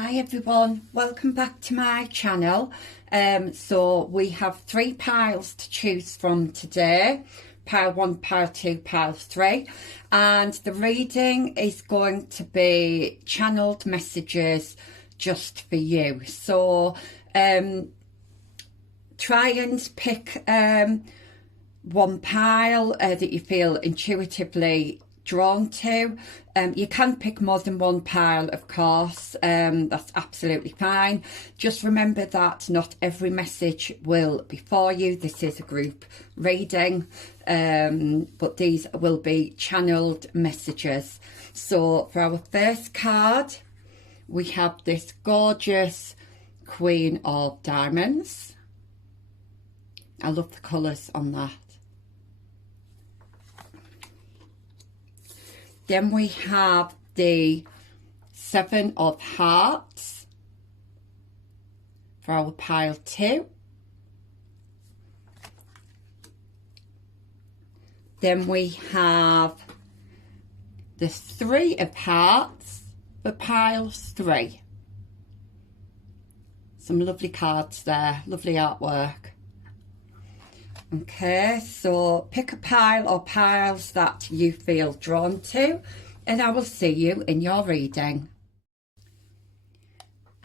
Hi everyone, welcome back to my channel. So we have 3 piles to choose from today. Pile 1, pile 2, pile 3, and the reading is going to be channeled messages just for you. So try and pick one pile that you feel intuitively drawn to. You can pick more than one pile, of course. That's absolutely fine. Just remember that not every message will be for you. This is a group reading, but these will be channeled messages. So for our first card, we have this gorgeous Queen of Diamonds. I love the colours on that. Then we have the 7 of Hearts for our pile 2. Then we have the 3 of Hearts for pile 3. Some lovely cards there, lovely artwork. Okay, so pick a pile or piles that you feel drawn to, and I will see you in your reading.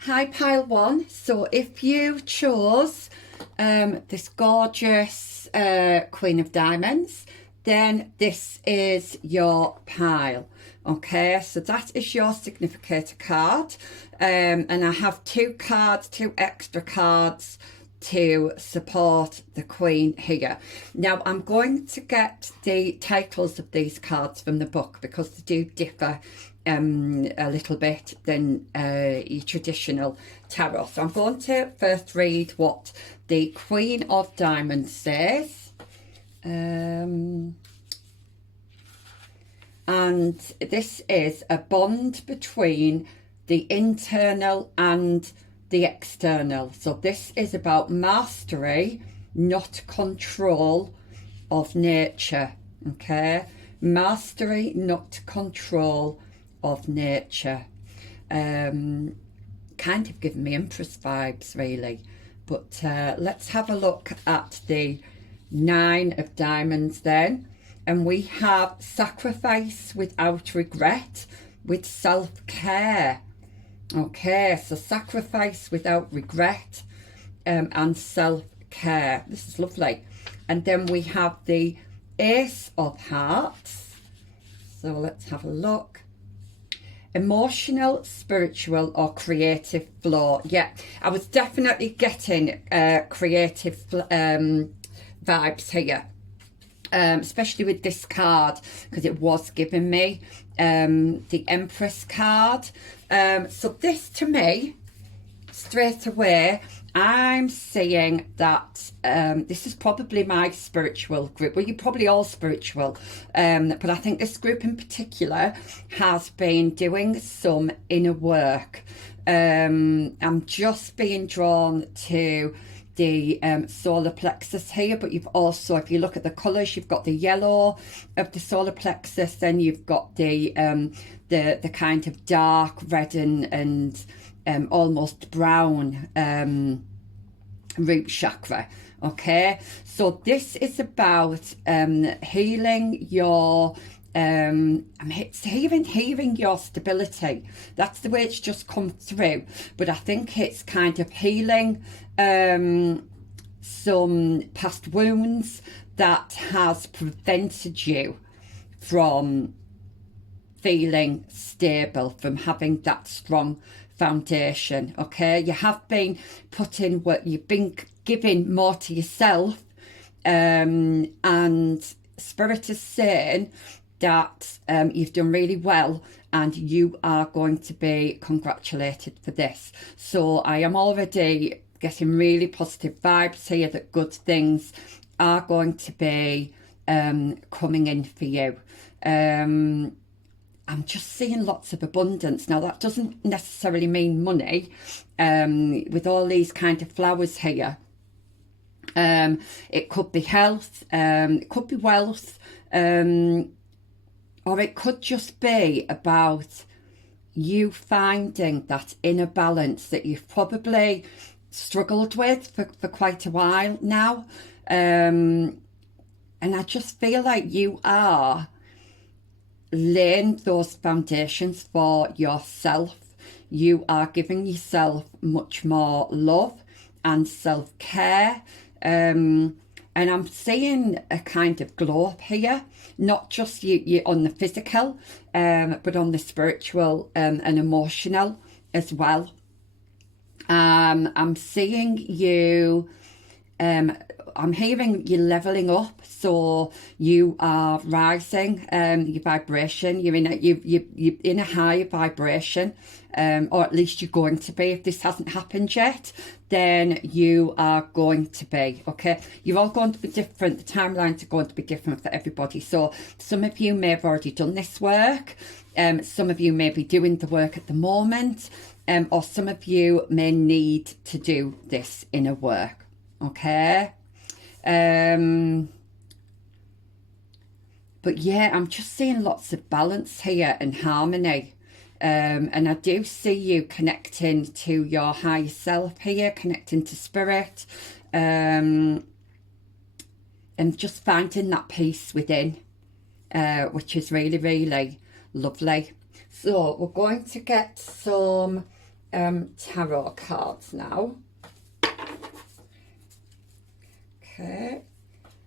Hi pile 1, so if you chose this gorgeous Queen of Diamonds, then this is your pile. Okay, so that is your significator card, and I have 2 extra cards to support the Queen here. Now I'm going to get the titles of these cards from the book because they do differ a little bit than your traditional tarot. So I'm going to first read what the Queen of Diamonds says. And this is a bond between the internal and the external. So this is about mastery, not control of nature. Okay, mastery, not control of nature. Kind of giving me Empress vibes really, but let's have a look at the 9 of Diamonds then. And we have sacrifice without regret, with self-care. Okay, so sacrifice without regret and self-care. This is lovely. And then we have the Ace of Hearts. So let's have a look. Emotional, spiritual or creative flow. Yeah, I was definitely getting creative vibes here. Especially with this card, because it was giving me the Empress card. So this to me, straight away, I'm seeing that this is probably my spiritual group. Well, you're probably all spiritual, but I think this group in particular has been doing some inner work. I'm just being drawn to the solar plexus here, but you've also, if you look at the colours, you've got the yellow of the solar plexus, then you've got the kind of dark red and almost brown root chakra. Okay, so this is about healing your healing your stability. That's the way it's just come through, but I think it's kind of healing some past wounds that has prevented you from feeling stable, from having that strong foundation. Okay, you have been putting what you've been giving more to yourself, and Spirit is saying that you've done really well and you are going to be congratulated for this. So I am already getting really positive vibes here that good things are going to be coming in for you. I'm just seeing lots of abundance. Now that doesn't necessarily mean money, with all these kind of flowers here. It could be health, it could be wealth, or it could just be about you finding that inner balance that you've probably struggled with for quite a while now. And I just feel like you are laying those foundations for yourself. You are giving yourself much more love and self-care. And I'm seeing a kind of glow up here, not just you on the physical, but on the spiritual and emotional as well. I'm seeing you, I'm hearing you leveling up, so you are rising your vibration. You're in a higher vibration, or at least you're going to be. If this hasn't happened yet, then you are going to be, okay? You're all going to be different. The timelines are going to be different for everybody. So some of you may have already done this work. Some of you may be doing the work at the moment, or some of you may need to do this inner work, okay? But yeah, I'm just seeing lots of balance here and harmony. And I do see you connecting to your higher self here, connecting to spirit, and just finding that peace within, which is really, really lovely. So we're going to get some tarot cards now. Okay.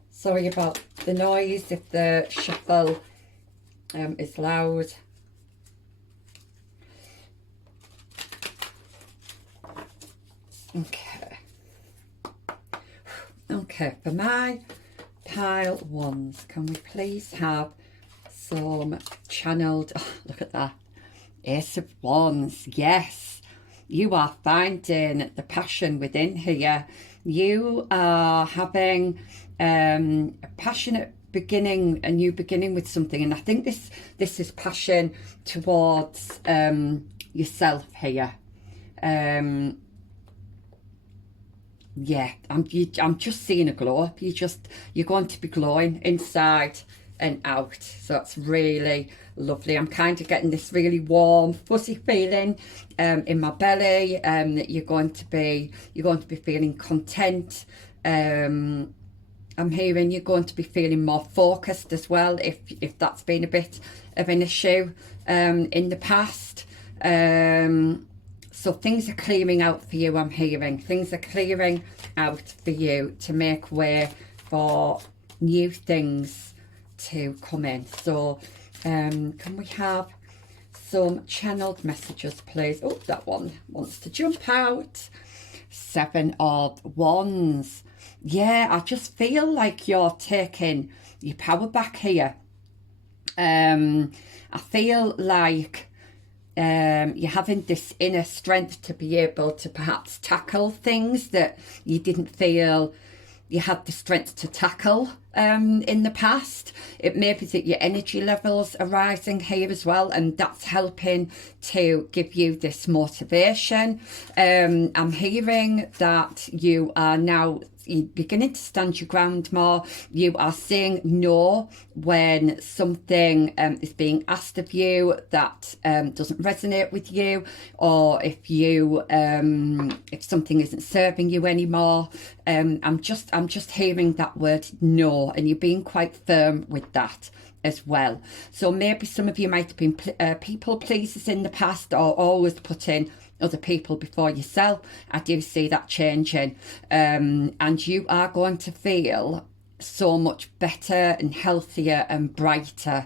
Sorry about the noise if the shuffle is loud. Okay. Okay, for my pile ones, can we please have some channeled, oh, look at that, Ace of Wands. Yes, you are finding the passion within here. You are having a passionate beginning, a new beginning with something, and I think this is passion towards yourself here. Yeah, I'm just seeing a glow up. You're going to be glowing inside and out, so that's really lovely. I'm kind of getting this really warm, fuzzy feeling in my belly. That you're going to be feeling content. I'm hearing you're going to be feeling more focused as well, if that's been a bit of an issue in the past. So things are clearing out for you, I'm hearing. Things are clearing out for you to make way for new things to come in. So can we have some channeled messages, please? Oh, that one wants to jump out. 7 of Wands. Yeah, I just feel like you're taking your power back here. I feel like you're having this inner strength to be able to perhaps tackle things that you didn't feel you had the strength to tackle in the past. It may be that your energy levels are rising here as well, and that's helping to give you this motivation. I'm hearing that you are now beginning to stand your ground more. You are saying no when something is being asked of you that doesn't resonate with you, or if something isn't serving you anymore. I'm just hearing that word no, and you're being quite firm with that as well. So maybe some of you might have been people pleasers in the past, or always putting other people before yourself. I do see that changing, and you are going to feel so much better and healthier and brighter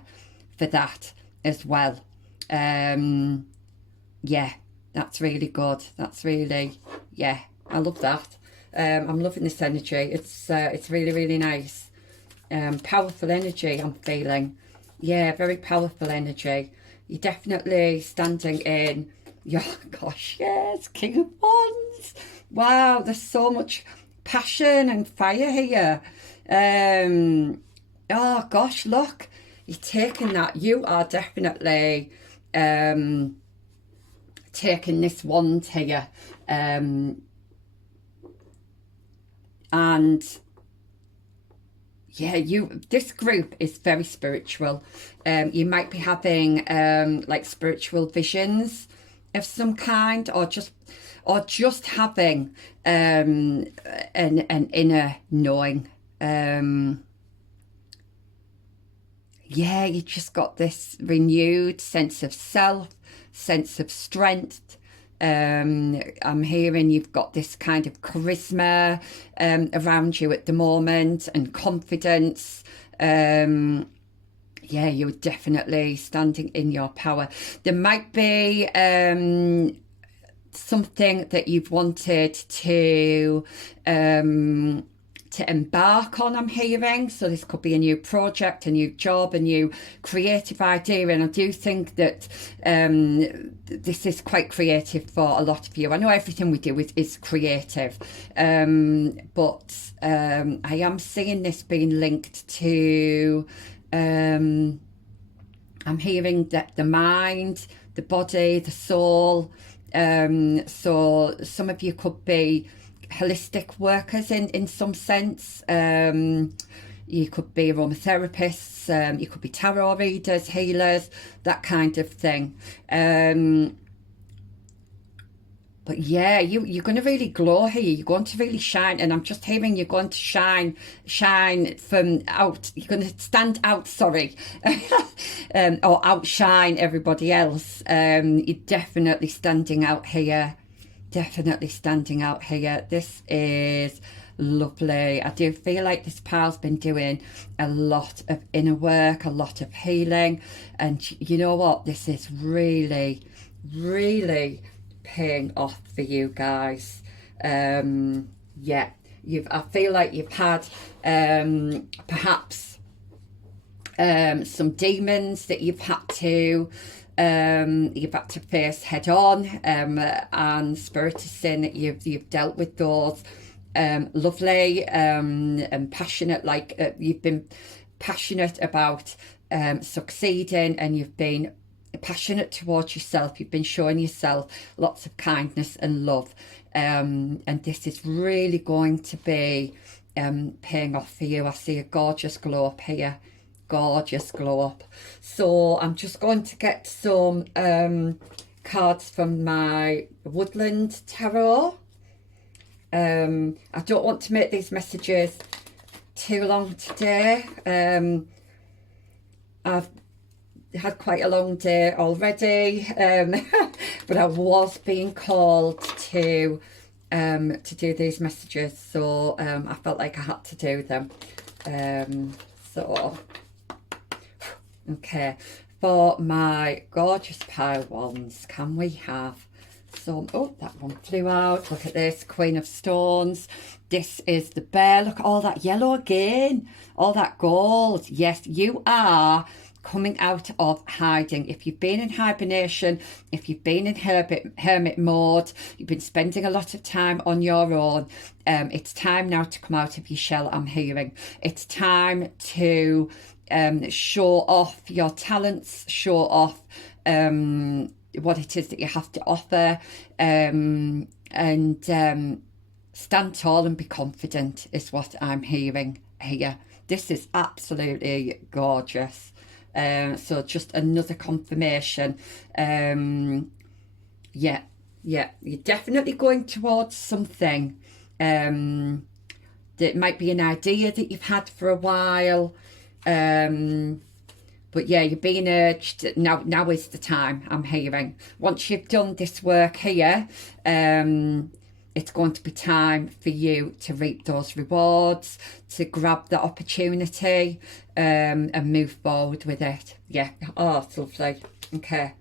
for that as well. Yeah, that's really good. That's really, yeah, I love that. I'm loving this energy. It's really, really nice. Powerful energy I'm feeling. Yeah, very powerful energy. You're definitely standing in your, gosh, yes, King of Wands. Wow, there's so much passion and fire here. Oh gosh, look, you're taking that. You are definitely taking this wand here, and yeah, this group is very spiritual. You might be having like spiritual visions of some kind, or just having an inner knowing. Yeah, you just got this renewed sense of self, sense of strength. I'm hearing you've got this kind of charisma around you at the moment, and confidence. Yeah, you're definitely standing in your power. There might be something that you've wanted to embark on, I'm hearing. So this could be a new project, a new job, a new creative idea. And I do think that this is quite creative for a lot of you. I know everything we do is creative, but I am seeing this being linked to, I'm hearing that the mind, the body, the soul. So some of you could be holistic workers in some sense. You could be aromatherapists, you could be tarot readers, healers, that kind of thing. But yeah, you're going to really glow here. You're going to really shine, and I'm just hearing you're going to shine from out. You're going to stand out, sorry, or outshine everybody else. You're definitely standing out here. Definitely standing out here. This is lovely. I do feel like this pal's been doing a lot of inner work, a lot of healing, and you know what? This is really, really paying off for you guys. Yeah, I feel like you've had perhaps some demons that you've had to face head on, and Spirit is saying that you've dealt with those lovely and passionate, like you've been passionate about succeeding, and you've been passionate towards yourself. You've been showing yourself lots of kindness and love, and this is really going to be paying off for you. I see a gorgeous glow up here. Gorgeous glow up. So I'm just going to get some cards from my Woodland Tarot. I don't want to make these messages too long today. I've had quite a long day already, but I was being called to do these messages, so I felt like I had to do them. So okay, for my gorgeous pile ones, can we have some? Oh, that one flew out. Look at this, Queen of Stones. This is the Bear. Look at all that yellow again, all that gold. Yes, you are coming out of hiding. If you've been in hibernation, if you've been in hermit mode, you've been spending a lot of time on your own, it's time now to come out of your shell, I'm hearing. It's time to show off your talents, show off what it is that you have to offer, and stand tall and be confident is what I'm hearing here. This is absolutely gorgeous. So just another confirmation. Yeah, you're definitely going towards something. That might be an idea that you've had for a while. But yeah, you're being urged. Now is the time, I'm hearing. Once you've done this work here, it's going to be time for you to reap those rewards, to grab the opportunity, and move forward with it. Yeah, oh, it's lovely. Okay.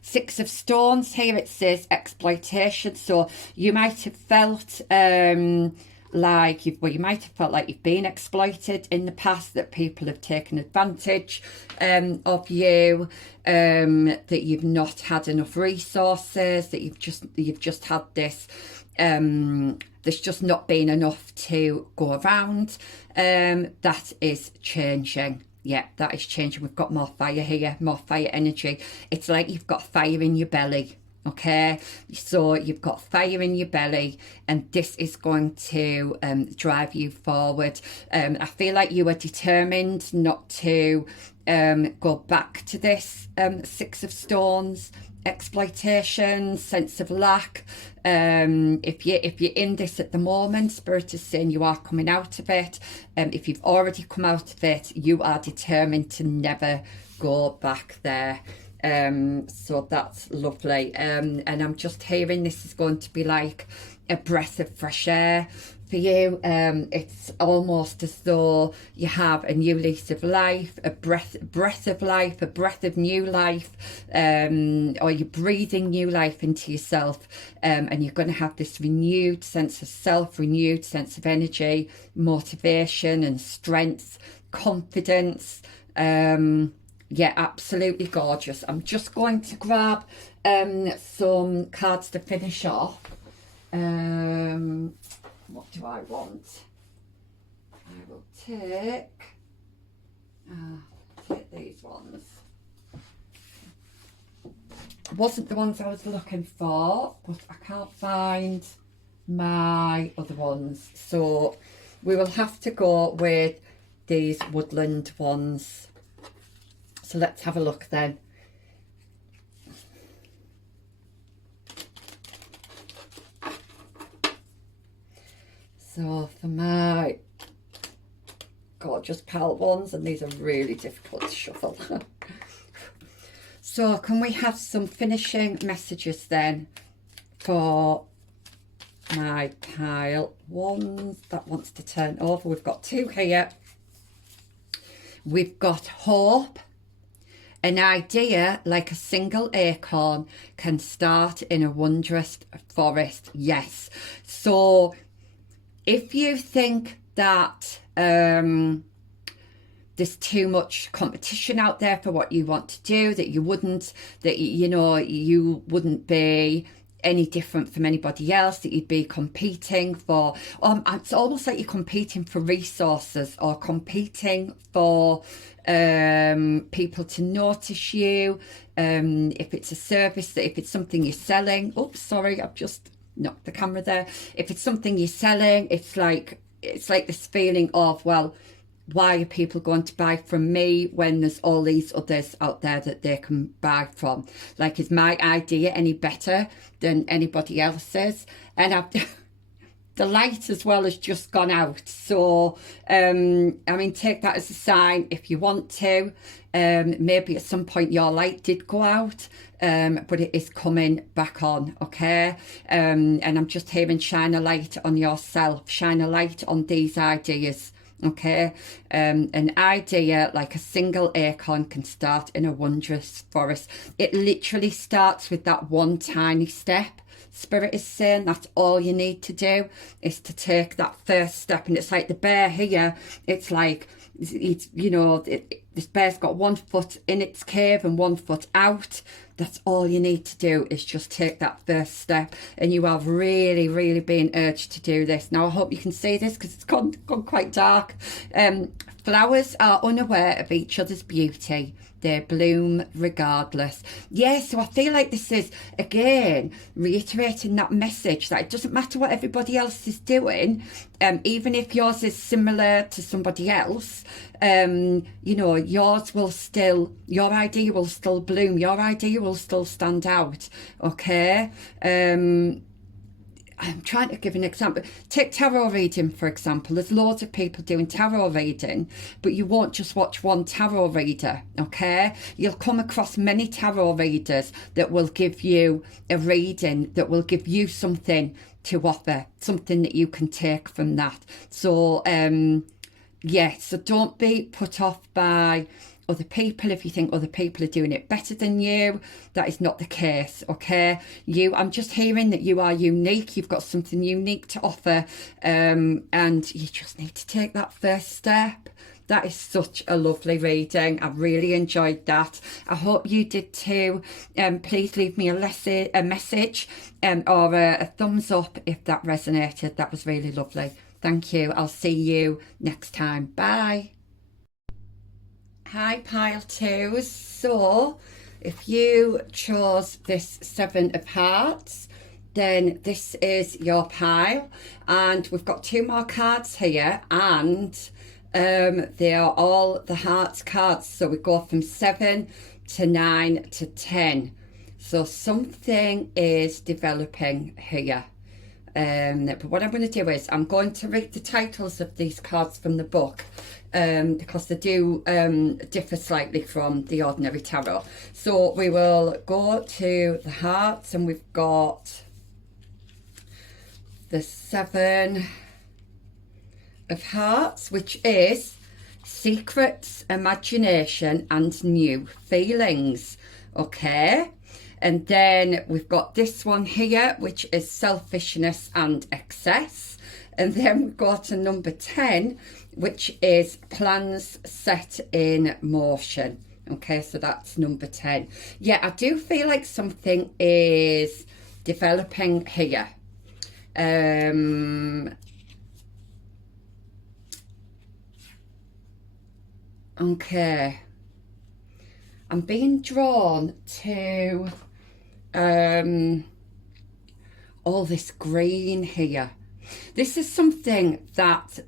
Six of Stones here, it says exploitation. So you might have felt like you might have felt like you've been exploited in the past, that people have taken advantage of you, that you've not had enough resources, that you've just had this there's just not been enough to go around. That is changing. Yeah, that is changing. We've got more fire here, more fire energy. It's like you've got fire in your belly. Okay, so you've got fire in your belly, and this is going to drive you forward. I feel like you are determined not to go back to this Six of Stones exploitation, sense of lack. If you're in this at the moment, Spirit is saying you are coming out of it. If you've already come out of it, you are determined to never go back there. So that's lovely. And I'm just hearing this is going to be like a breath of fresh air for you. It's almost as though you have a new lease of life, a breath of life, a breath of new life, or you're breathing new life into yourself, and you're going to have this renewed sense of self, renewed sense of energy, motivation and strength, confidence. Yeah, absolutely gorgeous. I'm just going to grab some cards to finish off. What do I want? I will take these ones. Wasn't the ones I was looking for, but I can't find my other ones. So we will have to go with these woodland ones. So let's have a look then. So for my gorgeous pale ones, and these are really difficult to shuffle. So can we have some finishing messages then for my pile ones that wants to turn over? We've got two here. We've got hope. An idea like a single acorn can start in a wondrous forest. Yes. So if you think that there's too much competition out there for what you want to do, that you wouldn't be any different from anybody else, that you'd be competing for, it's almost like you're competing for resources or competing for people to notice you, if it's a service, if it's something you're selling. Oops, sorry, I've just knocked the camera there. If it's something you're selling, it's like this feeling of, well, why are people going to buy from me when there's all these others out there that they can buy from? Like, is my idea any better than anybody else's? And the light as well has just gone out. So, I mean, take that as a sign if you want to. Maybe at some point your light did go out, but it is coming back on, okay? And I'm just hearing shine a light on yourself, shine a light on these ideas. Okay, an idea like a single acorn can start in a wondrous forest. It literally starts with that one tiny step. Spirit is saying that's all you need to do is to take that first step. And it's like the bear here. It's like, it's this bear's got 1 foot in its cave and 1 foot out. That's all you need to do is just take that first step, and you are really, really being urged to do this. Now, I hope you can see this because it's gone quite dark. Flowers are unaware of each other's beauty. They bloom regardless. Yeah, so I feel like this is, again, reiterating that message that it doesn't matter what everybody else is doing, even if yours is similar to somebody else, yours will still, your idea will still bloom, your idea will still stand out, okay? I'm trying to give an example. Take tarot reading, for example. There's loads of people doing tarot reading, but you won't just watch one tarot reader, okay? You'll come across many tarot readers that will give you a reading, that will give you something to offer, something that you can take from that. So, so don't be put off by other people. If you think other people are doing it better than you, that is not the case, okay? I'm just hearing that you are unique. You've got something unique to offer, and you just need to take that first step. That is such a lovely reading. I really enjoyed that. I hope you did too. Please leave me a message or a thumbs up if that resonated. That was really lovely. Thank you. I'll see you next time. Bye. Hi, pile twos. So if you chose this Seven of Hearts, then this is your pile. And we've got 2 more cards here, and they are all the Hearts cards. So we go from 7 to 9 to 10. So something is developing here. But what I'm going to do is I'm going to read the titles of these cards from the book, because they do differ slightly from the ordinary tarot. So we will go to the Hearts, and we've got the 7 of Hearts, which is secrets, imagination, and new feelings. Okay. And then we've got this one here, which is selfishness and excess. And then we've got a number 10, which is plans set in motion. Okay, so that's number 10. Yeah, I do feel like something is developing here. Okay. I'm being drawn to all this green here. This is something that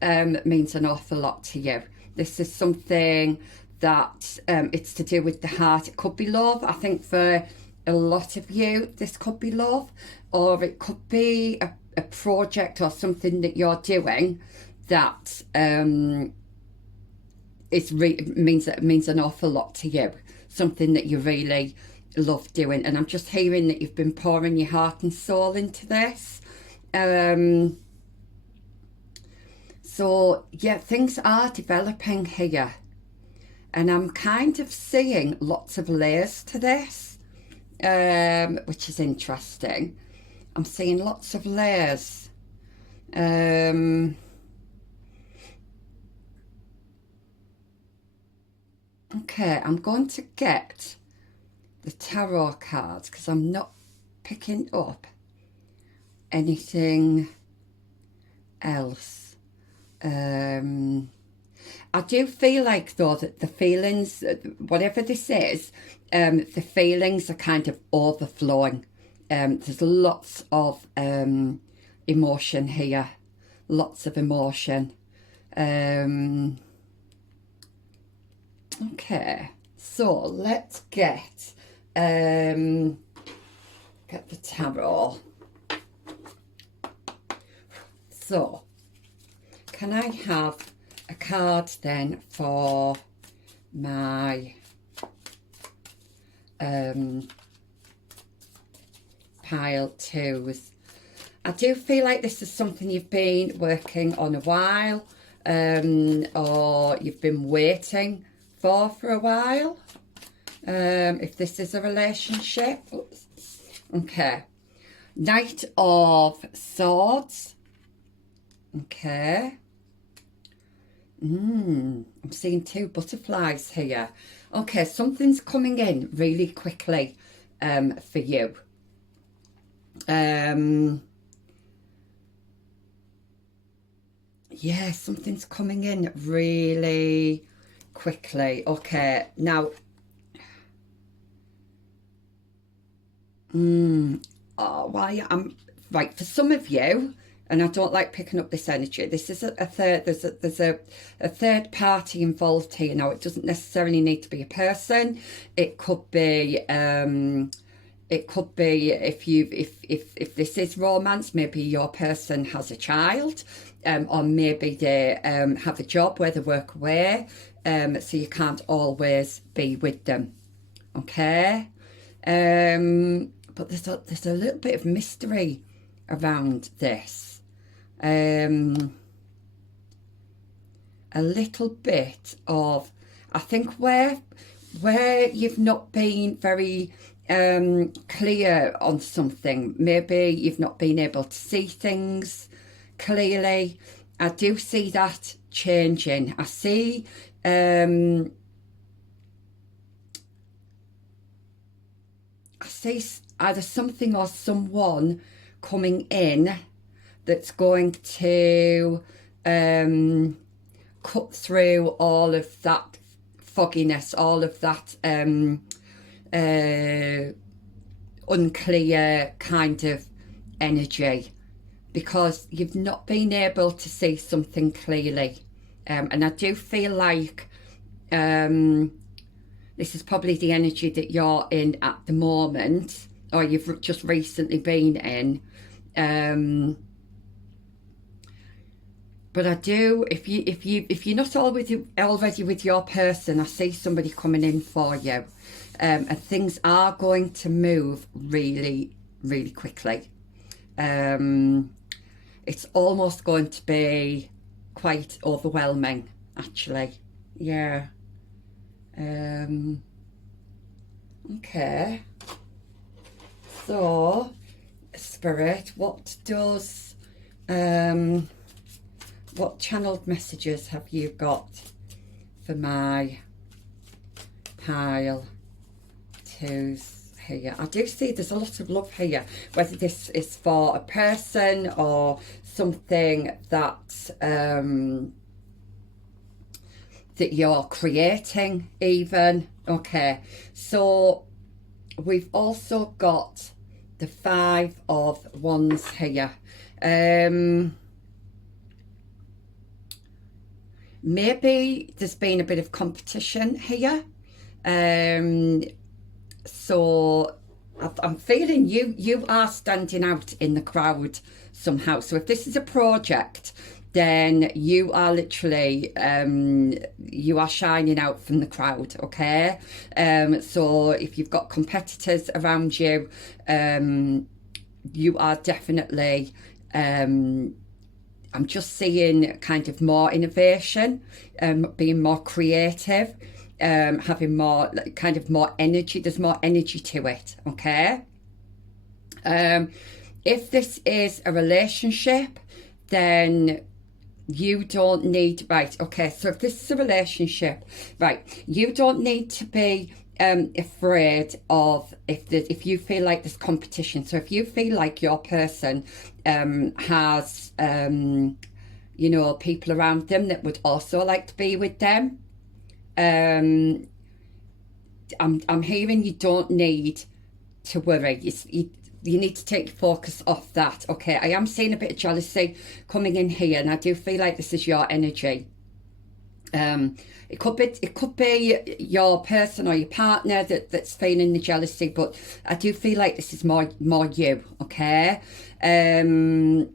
means an awful lot to you. This is something that it's to do with the heart. It could be love. I think for a lot of you, this could be love, or it could be a project or something that you're doing that means an awful lot to you. Something that you really love doing. And I'm just hearing that you've been pouring your heart and soul into this. So yeah, things are developing here. And I'm kind of seeing lots of layers to this, which is interesting. I'm seeing lots of layers. Okay, I'm going to get the tarot cards because I'm not picking up anything else. I do feel like, though, that the feelings, whatever this is, the feelings are kind of overflowing. There's lots of emotion here. Lots of emotion. Okay, so let's get the tarot. So, can I have a card then for my pile 2s? I do feel like this is something you've been working on a while, or you've been waiting for a while. If this is a relationship. Oops. Okay. Knight of Swords. Okay. I'm seeing 2 butterflies here. Okay, something's coming in really quickly for you. Yeah, something's coming in really quickly. Okay, now why I'm right, for some of you, and I don't like picking up this energy, this is a third, there's a third party involved here. Now, it doesn't necessarily need to be a person. It could be if this is romance, maybe your person has a child, or maybe they have a job where they work away, so you can't always be with them. Okay, but there's a little bit of mystery around this. A little bit of, I think, where you've not been very clear on something. Maybe you've not been able to see things clearly. I do see that changing. I see either something or someone coming in that's going to cut through all of that fogginess, all of that unclear kind of energy, because you've not been able to see something clearly. And I do feel like this is probably the energy that you're in at the moment, or you've just recently been in. But I do, if you're not already with your person, I see somebody coming in for you, and things are going to move really, really quickly. It's almost going to be quite overwhelming, actually. Yeah. Okay. So, Spirit, what channeled messages have you got for my pile twos here? I do see there's a lot of love here, whether this is for a person or something that that you're creating even. Okay, so we've also got the 5 of Wands here. Maybe there's been a bit of competition here. So I'm feeling you are standing out in the crowd somehow. So if this is a project, then you are literally you are shining out from the crowd. Okay. So if you've got competitors around you, you are definitely I'm just seeing kind of more innovation, being more creative, having more kind of more energy. There's more energy to it. Okay. If this is a relationship, then you don't need, right, okay, so if this is a relationship, right, you don't need to be afraid of if you feel like there's competition. So if you feel like your person has you know, people around them that would also like to be with them, I'm hearing you don't need to worry. You need to take your focus off that. Okay, I am seeing a bit of jealousy coming in here, and I do feel like this is your energy. It could be your person or your partner that's feeling the jealousy, but I do feel like this is more you. Okay, and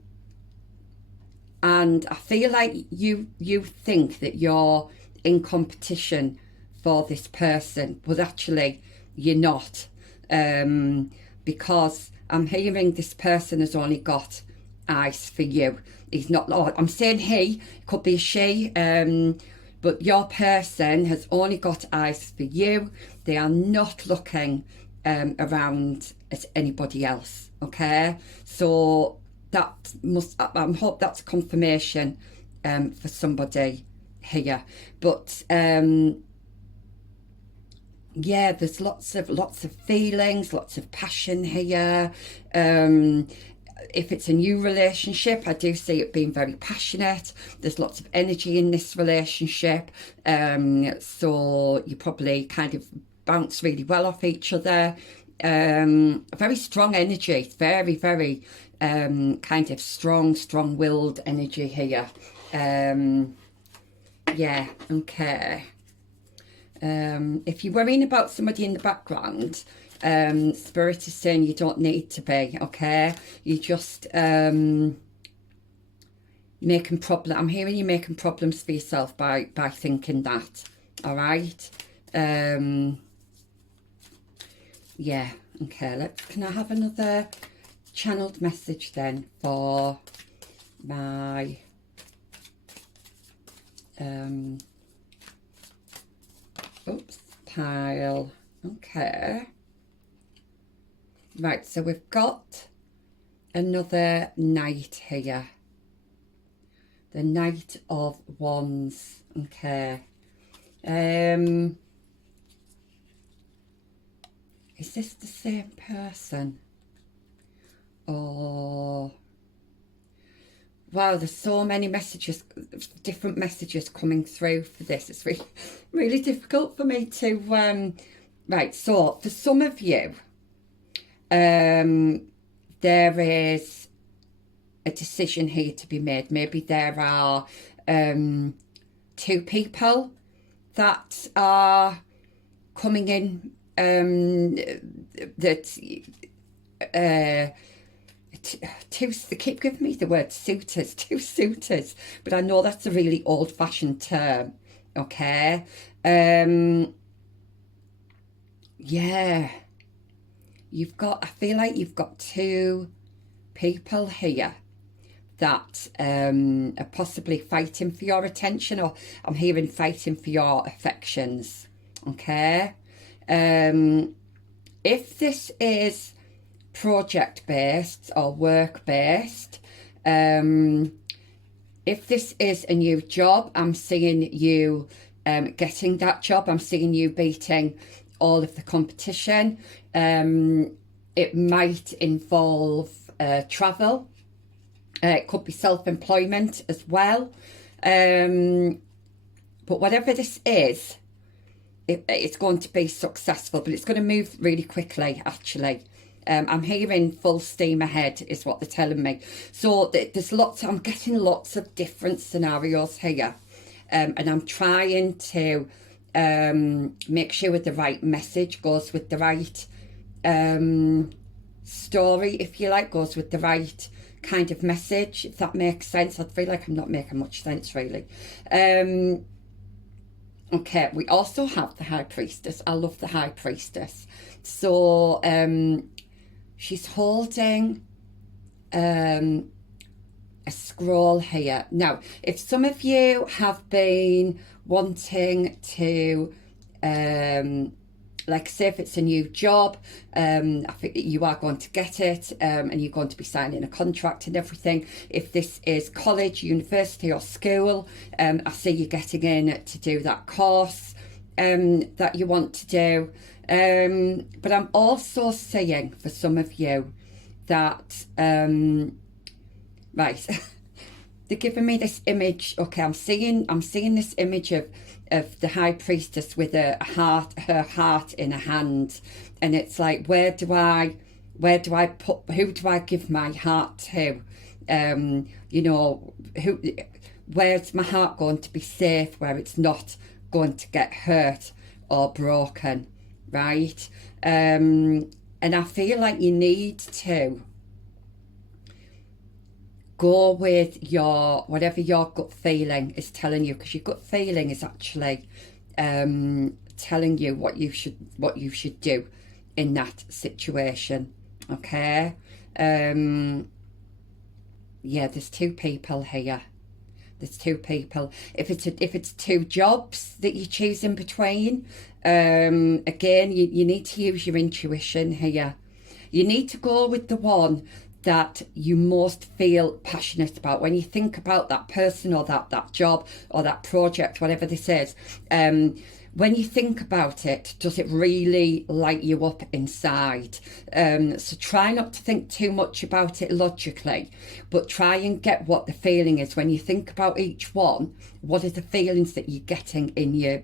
I feel like you think that you're in competition for this person, but actually you're not, because I'm hearing this person has only got eyes for you. He's not, oh, I'm saying he, it could be a she, but your person has only got eyes for you. They are not looking around at anybody else. Okay, so that I hope that's confirmation for somebody here. But yeah, there's lots of feelings, lots of passion here. If it's a new relationship, I do see it being very passionate. There's lots of energy in this relationship. So you probably kind of bounce really well off each other. Very strong energy, very, very kind of strong-willed energy here. Yeah, okay. If you're worrying about somebody in the background, Spirit is saying you don't need to be. Okay, you just making problem. I'm hearing you making problems for yourself by thinking that. All right. Yeah. Okay. Can I have another channeled message then for my pile? Okay. Right, so we've got another knight here. The Knight of Wands. Okay. Is this the same person? Oh, wow, there's so many messages, different messages coming through for this. It's really, really difficult for me to Right, so for some of you, there is a decision here to be made. Maybe there are two people that are coming in that they keep giving me the word suitors, two suitors, but I know that's a really old-fashioned term. Okay, yeah, I feel like you've got two people here that are possibly fighting for your attention, or I'm hearing fighting for your affections. Okay, if this is project based or work based, if this is a new job, I'm seeing you getting that job. I'm seeing you beating all of the competition. It might involve travel. It could be self-employment as well. But whatever this is, it's going to be successful, but it's going to move really quickly, actually. I'm hearing full steam ahead is what they're telling me. So there's I'm getting lots of different scenarios here. And I'm trying to make sure the right message goes with the right story, if you like, goes with the right kind of message, if that makes sense. I feel like I'm not making much sense, really. Okay, we also have the High Priestess. I love the High Priestess. So she's holding a scroll here. Now, if some of you have been wanting to, like, say if it's a new job, I think that you are going to get it, and you're going to be signing a contract and everything. If this is college, university or school, I see you getting in to do that course that you want to do. But I'm also seeing for some of you that, right, they're giving me this image. Okay, I'm seeing this image of the High Priestess with her heart in her hand, and it's like, who do I give my heart to? You know, where's my heart going to be safe, where it's not going to get hurt or broken, right? And I feel like you need to go with whatever your gut feeling is telling you, because your gut feeling is actually telling you what you should do in that situation. Okay, yeah, there's two people here. There's two people. If it's two jobs that you choose in between, again, you need to use your intuition here. You need to go with the one that you most feel passionate about. When you think about that person or that job or that project, whatever this is, when you think about it, does it really light you up inside? So try not to think too much about it logically, but try and get what the feeling is. When you think about each one, what are the feelings that you're getting in your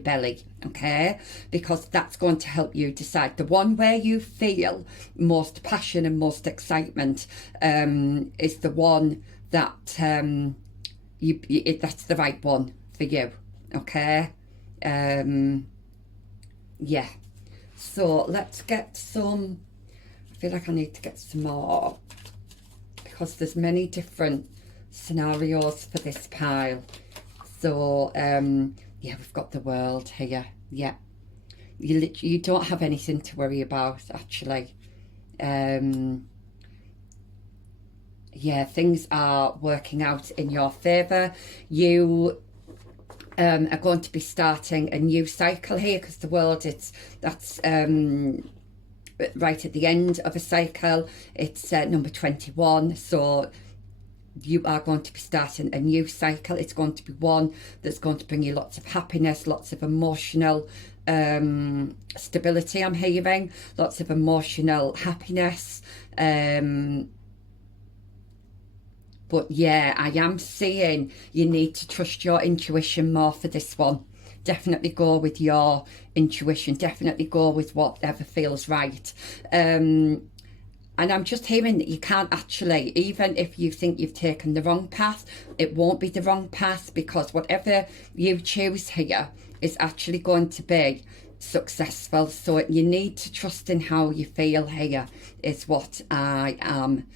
belly? Okay, because that's going to help you decide. The one where you feel most passion and most excitement is the one that that's the right one for you. Okay. Yeah, so let's get some. I feel like I need to get some more, because there's many different scenarios for this pile. So yeah, we've got the World here. Yeah, you don't have anything to worry about, actually. Yeah, things are working out in your favor. You are going to be starting a new cycle here, because the World, that's right at the end of a cycle. It's number 21, so you are going to be starting a new cycle. It's going to be one that's going to bring you lots of happiness, lots of emotional stability. I'm hearing lots of emotional happiness. But yeah, I am seeing you need to trust your intuition more for this one. definitely go with your intuition, definitely go with whatever feels right. And I'm just hearing that you can't actually, even if you think you've taken the wrong path, it won't be the wrong path, because whatever you choose here is actually going to be successful. So you need to trust in how you feel here, is what I am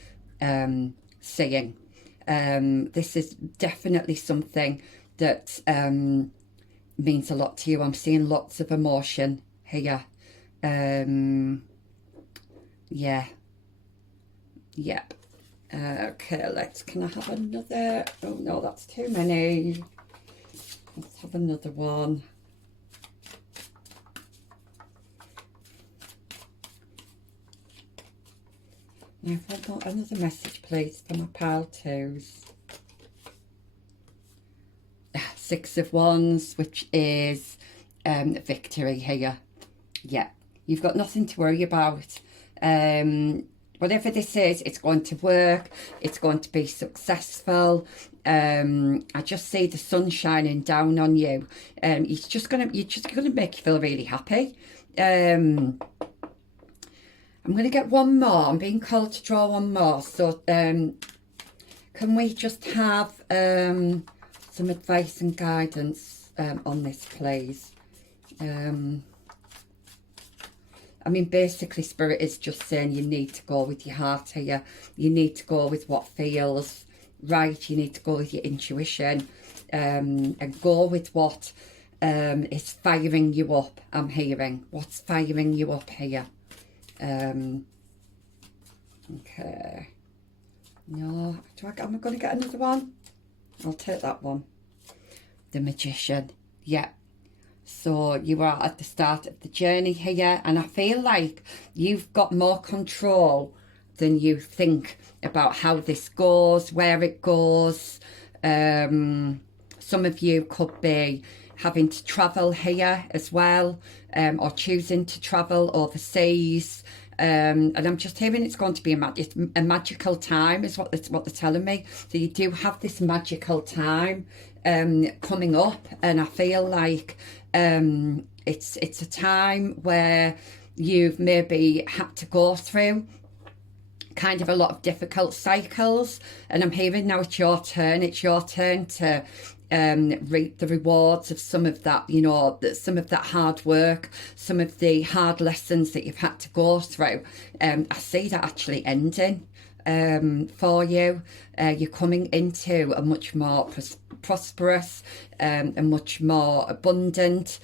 seeing. This is definitely something that means a lot to you. I'm seeing lots of emotion here. Yeah. Yep. Okay, can I have another? Oh no, that's too many. Let's have another one. Now, if I've got another message, please, for my pile twos. Six of Wands, which is victory here. Yeah, you've got nothing to worry about. Whatever this is, it's going to work. It's going to be successful. I just see the sun shining down on you. You're just gonna make you feel really happy. I'm gonna get one more. I'm being called to draw one more. So can we just have some advice and guidance on this, please? I mean, basically, Spirit is just saying you need to go with your heart here. You need to go with what feels right. You need to go with your intuition, and go with what is firing you up. I'm hearing what's firing you up here. Okay. No, am I going to get another one? I'll take that one. The Magician. Yeah. So you are at the start of the journey here, and I feel like you've got more control than you think about how this goes, where it goes. Some of you could be having to travel here as well, or choosing to travel overseas. And I'm just hearing it's going to be a magical time, is what they're telling me. So you do have this magical time coming up, and I feel like it's a time where you've maybe had to go through kind of a lot of difficult cycles, and I'm hearing now it's your turn. It's your turn to reap the rewards of some of that, you know, some of that hard work, some of the hard lessons that you've had to go through. I see that actually ending for you. You're coming into a much more prosperous, a much more abundant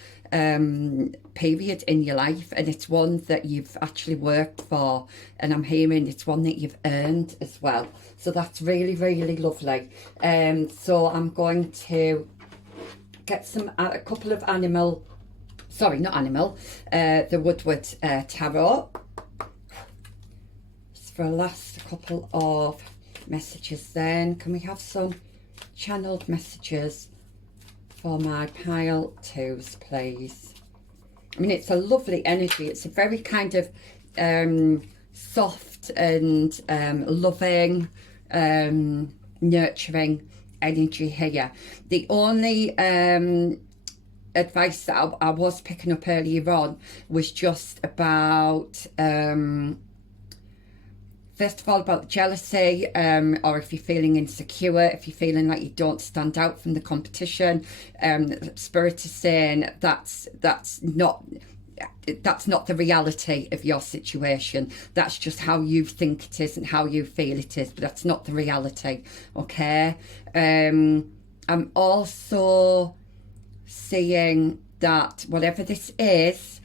period in your life, and it's one that you've actually worked for, and I'm hearing it's one that you've earned as well. So that's really, really lovely. So I'm going to get a couple of the Woodward Tarot. Just for a last couple of messages then. Can we have some channeled messages for my pile twos, please? I mean, it's a lovely energy. It's a very kind of soft and loving, nurturing energy here. The only advice that I was picking up earlier on was just about first of all, about jealousy, or if you're feeling insecure, if you're feeling like you don't stand out from the competition. Spirit is saying that's not the reality of your situation. That's just how you think it is and how you feel it is, but that's not the reality. Okay. I'm also seeing that whatever this is,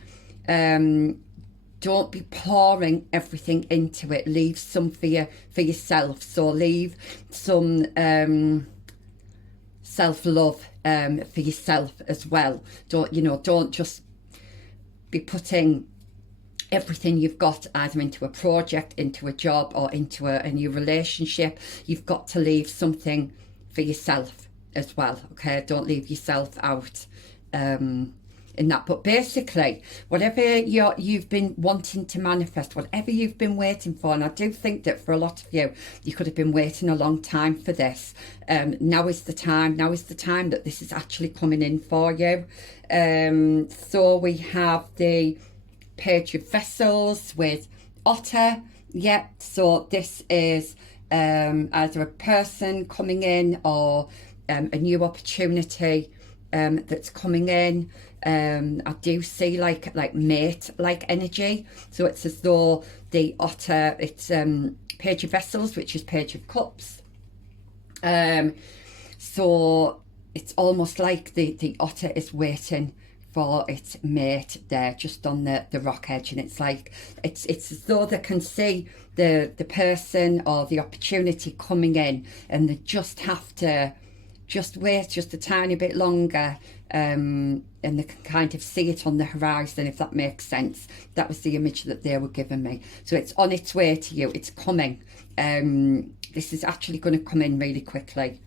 don't be pouring everything into it. Leave some for yourself. So leave some self-love for yourself as well. Don't just be putting everything you've got either into a project, into a job, or into a new relationship. You've got to leave something for yourself as well. Okay, don't leave yourself out. in that. But basically, whatever you've been wanting to manifest, whatever you've been waiting for, and I do think that for a lot of you, you could have been waiting a long time for this. Now is the time. Now is the time that this is actually coming in for you. So we have the Page of Vessels with Otter. Yeah, so this is either a person coming in or a new opportunity that's coming in. I do see like mate like energy, so it's as though the Otter, it's Page of Vessels, which is Page of Cups. So it's almost like the Otter is waiting for its mate there, just on the rock edge, and it's like it's as though they can see the person or the opportunity coming in, and they just have to just wait just a tiny bit longer, and they can kind of see it on the horizon, if that makes sense. That was the image that they were giving me. So it's on its way to you, it's coming. This is actually going to come in really quickly.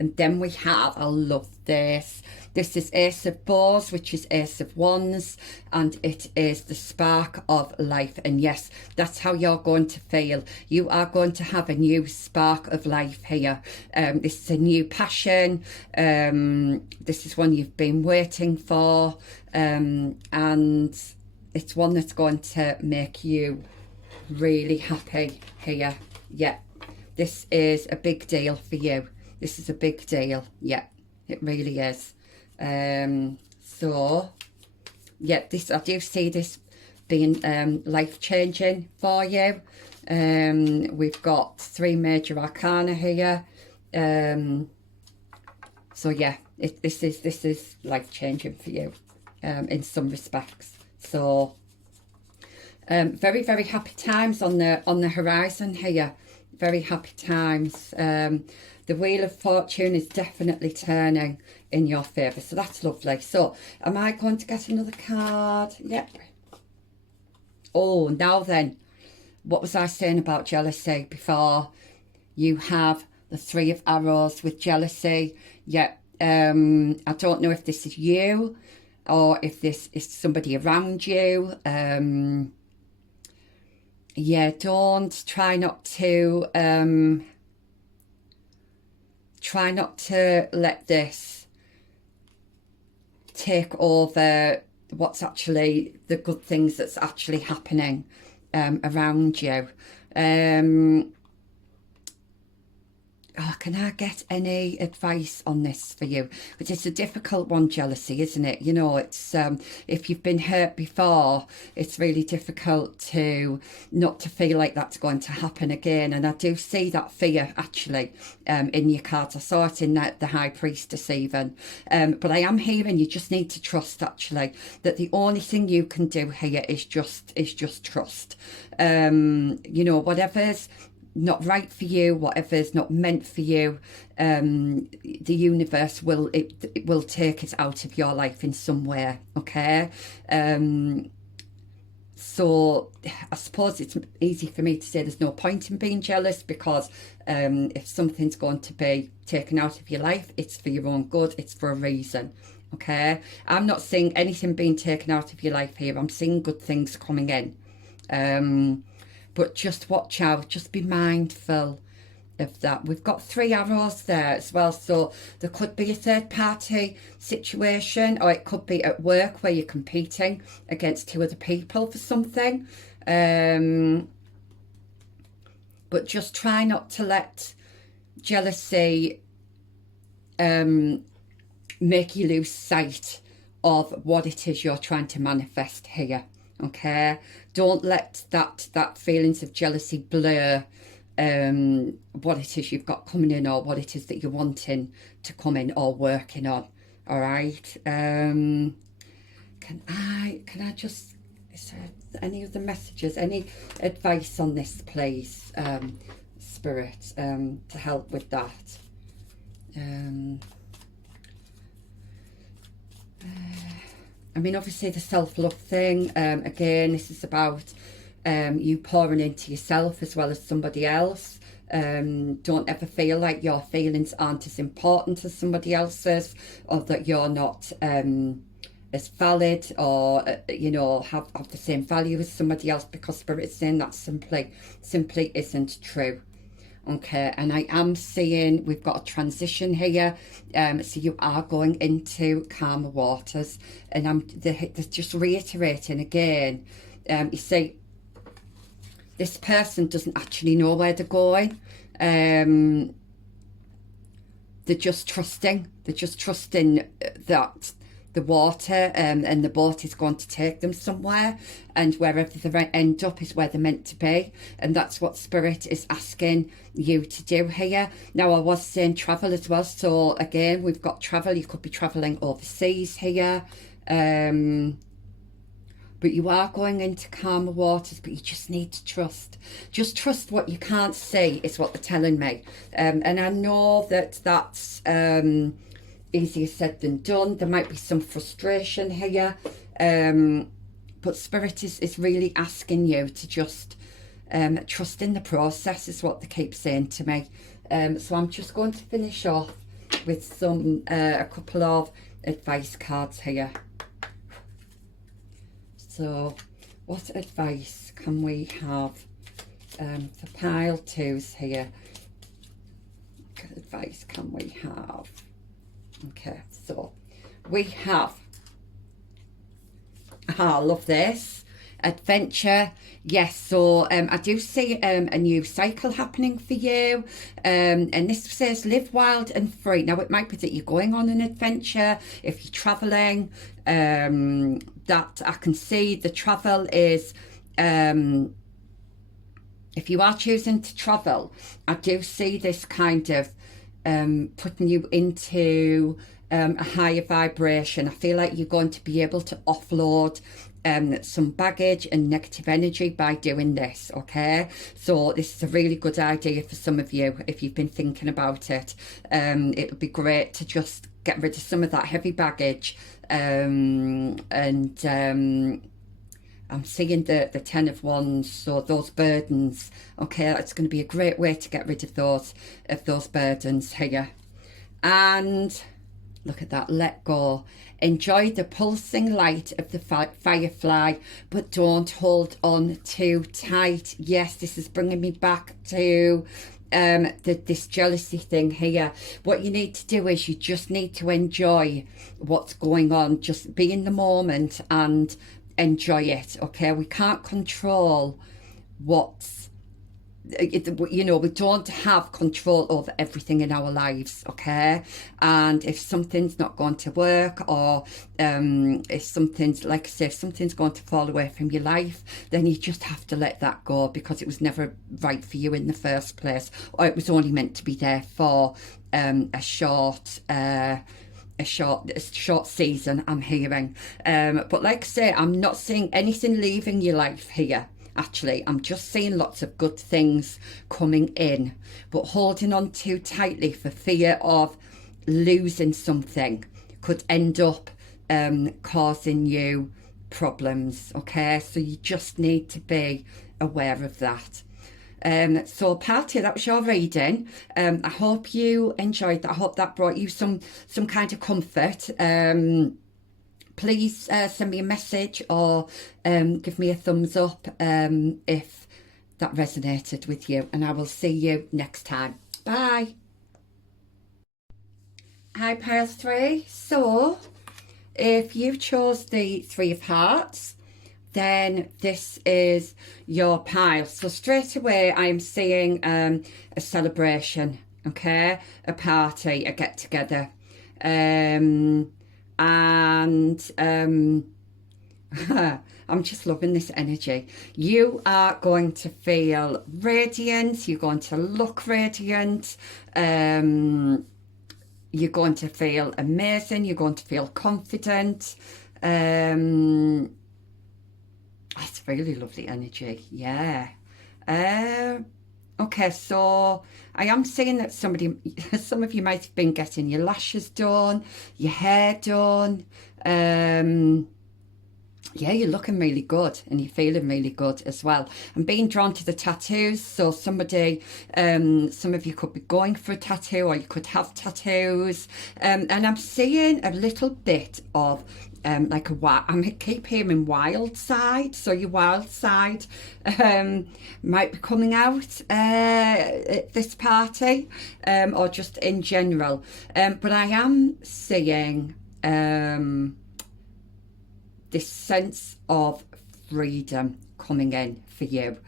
And then we have, I love this. This is Ace of Bows, which is Ace of Wands, and it is the spark of life. And yes, that's how you're going to feel. You are going to have a new spark of life here. This is a new passion. This is one you've been waiting for, and it's one that's going to make you really happy here. Yeah, this is a big deal for you. This is a big deal. Yeah, it really is. So, yeah, this, I do see this being life-changing for you. We've got 3 major arcana here. So yeah, this is life-changing for you in some respects. So very, very happy times on the horizon here. Very happy times. The Wheel of Fortune is definitely turning in your favour, so that's lovely. So, am I going to get another card? Yep. Oh, now then, what was I saying about jealousy before? You have the 3 of Arrows with jealousy. Yeah, I don't know if this is you or if this is somebody around you. Yeah, try not to let this take over what's actually the good things that's actually happening around you. Can I get any advice on this for you? But it's a difficult one, jealousy, isn't it? You know, it's if you've been hurt before, it's really difficult to not to feel like that's going to happen again. And I do see that fear actually in your cards. I saw it in the High Priestess even. But I am hearing you just need to trust actually, that the only thing you can do here is just trust. You know, whatever's not right for you, whatever's not meant for you, the universe will take it out of your life in some way. Okay, so I suppose it's easy for me to say there's no point in being jealous, because if something's going to be taken out of your life, it's for your own good, it's for a reason. Okay, I'm not seeing anything being taken out of your life here. I'm seeing good things coming in. But just watch out, just be mindful of that. We've got 3 arrows there as well, so there could be a third party situation, or it could be at work where you're competing against 2 other people for something. But just try not to let jealousy make you lose sight of what it is you're trying to manifest here. Okay, don't let that feelings of jealousy blur what it is you've got coming in, or what it is that you're wanting to come in or working on. All right. Can I just, is there any other messages, any advice on this, please, Spirit, to help with that? I mean, obviously the self-love thing, again, this is about you pouring into yourself as well as somebody else. Don't ever feel like your feelings aren't as important as somebody else's, or that you're not as valid or you know, have the same value as somebody else, because Spirit is saying that simply isn't true. Okay, and I am seeing we've got a transition here, so you are going into calmer waters, and they're just reiterating again. You see, this person doesn't actually know where they're going. They're just trusting. They're just trusting that the water and the boat is going to take them somewhere, and wherever they end up is where they're meant to be. And that's what Spirit is asking you to do here. Now, I was saying travel as well. So again, we've got travel. You could be traveling overseas here. But you are going into calmer waters, but you just need to trust. Just trust what you can't see is what they're telling me. And I know that that's easier said than done. There might be some frustration here. But Spirit is really asking you to just trust in the process is what they keep saying to me. So I'm just going to finish off with a couple of advice cards here. So, what advice can we have for pile twos here? What advice can we have? Okay, so we have, I love this, adventure. Yes, so I do see a new cycle happening for you, and this says live wild and free. Now, it might be that you're going on an adventure if you're traveling. That I can see the travel is, if you are choosing to travel, I do see this kind of putting you into a higher vibration. I feel like you're going to be able to offload some baggage and negative energy by doing this. Okay, so this is a really good idea for some of you if you've been thinking about it. It would be great to just get rid of some of that heavy baggage, and I'm seeing the 10 of Wands, so those burdens. Okay, it's going to be a great way to get rid of those burdens here. And look at that, let go. Enjoy the pulsing light of the firefly, but don't hold on too tight. Yes, this is bringing me back to this jealousy thing here. What you need to do is you just need to enjoy what's going on. Just be in the moment and enjoy it. Okay, we can't control what's, you know, we don't have control over everything in our lives. Okay, and if something's not going to work, or if something's, like I say, if something's going to fall away from your life, then you just have to let that go, because it was never right for you in the first place, or it was only meant to be there for a short season, I'm hearing. But like I say, I'm not seeing anything leaving your life here. Actually, I'm just seeing lots of good things coming in, but holding on too tightly for fear of losing something could end up causing you problems. Okay, so you just need to be aware of that. So Patty, that was your reading. I hope you enjoyed that. I hope that brought you some kind of comfort. Please send me a message, or give me a thumbs up if that resonated with you, and I will see you next time. Bye. Hi, pile 3. So if you chose the 3 of Hearts, then this is your pile. So straight away I'm seeing a celebration, okay, a party, a get together, and I'm just loving this energy. You are going to feel radiant, you're going to look radiant, you're going to feel amazing, you're going to feel confident. It's really lovely energy, yeah. Okay, so I am seeing that some of you might have been getting your lashes done, your hair done. Yeah, you're looking really good and you're feeling really good as well. I'm being drawn to the tattoos, so some of you could be going for a tattoo, or you could have tattoos. And I'm seeing a little bit of like I keep hearing wild side, so your wild side might be coming out at this party, or just in general. But I am seeing this sense of freedom coming in for you.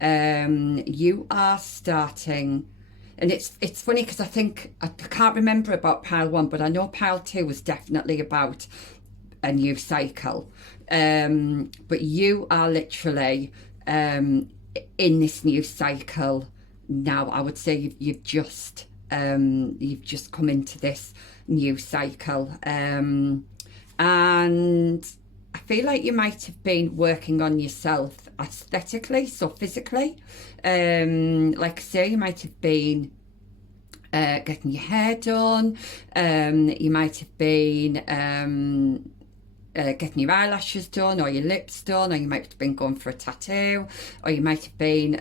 You are starting, and it's funny because I think I can't remember about pile 1, but I know pile 2 was definitely about a new cycle. But you are literally in this new cycle now. I would say you've just come into this new cycle, and I feel like you might have been working on yourself aesthetically, so physically. Like I say, you might have been getting your hair done. You might have been getting your eyelashes done, or your lips done, or you might have been going for a tattoo, or you might have been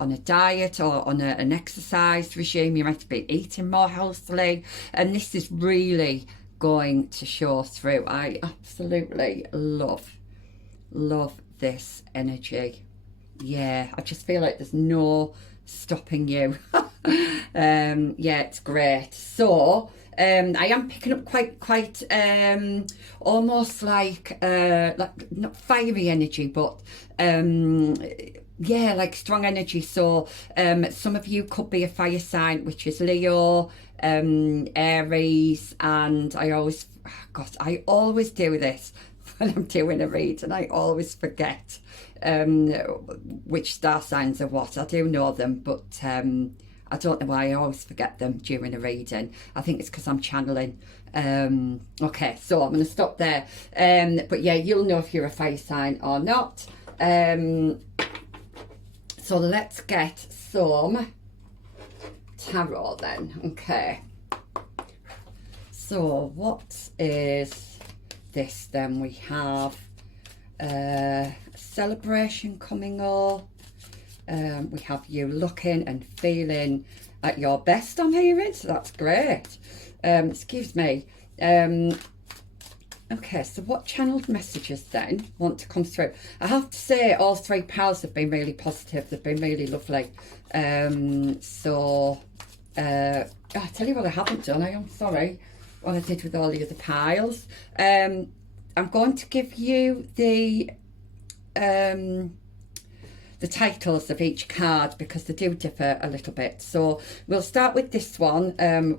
on a diet or on an exercise regime. You might have been eating more healthily, and this is really going to show through. I absolutely love this energy. Yeah, I just feel like there's no stopping you. Yeah, it's great. So I am picking up quite almost like not fiery energy, but yeah, like strong energy. So some of you could be a fire sign, which is Leo, Aries, and I always do this when I'm doing a read, and I always forget which star signs are what. I do know them, but I don't know why I always forget them during a reading. I think it's because I'm channeling. Okay, so I'm going to stop there. But yeah, you'll know if you're a fire sign or not. So let's get some tarot then. Okay. So what is this then? We have a celebration coming up. We have you looking and feeling at your best, I'm hearing, so that's great. Excuse me. Okay, so what channeled messages then want to come through? I have to say all 3 piles have been really positive. They've been really lovely. So I tell you what I haven't done. I am sorry what I did with all the other piles. I'm going to give you the titles of each card because they do differ a little bit. So we'll start with this one,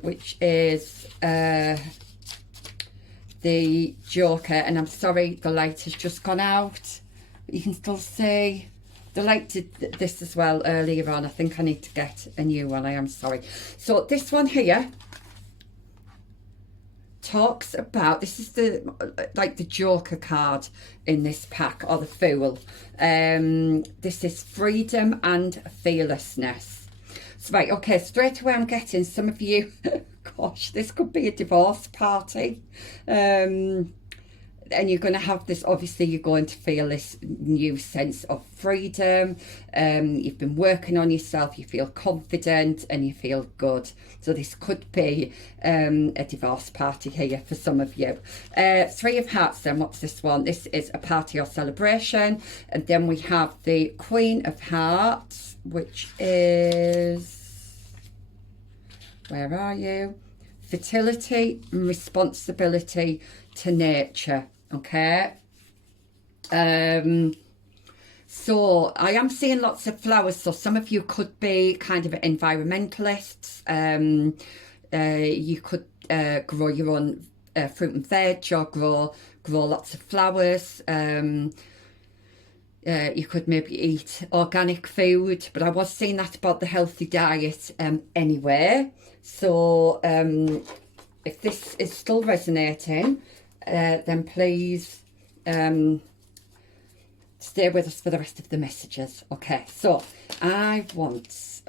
which is the Joker. And I'm sorry, the light has just gone out, but you can still see. The light did this as well earlier on. I think I need to get a new one. I am sorry. So this one here talks about, this is the Joker card in this pack, or the Fool. This is freedom and fearlessness. So right, okay, straight away I'm getting some of you gosh, this could be a divorce party. And you're going to have this, obviously you're going to feel this new sense of freedom. You've been working on yourself, you feel confident and you feel good. So this could be a divorce party here for some of you. 3 of Hearts then, what's this one? This is a party or celebration. And then we have the Queen of Hearts, which is, where are you? Fertility and responsibility to nature. Okay, so I am seeing lots of flowers, so some of you could be kind of environmentalists. You could grow your own fruit and veg, or grow lots of flowers. You could maybe eat organic food, but I was saying that about the healthy diet anyway. So if this is still resonating, then please stay with us for the rest of the messages. Okay, so I want,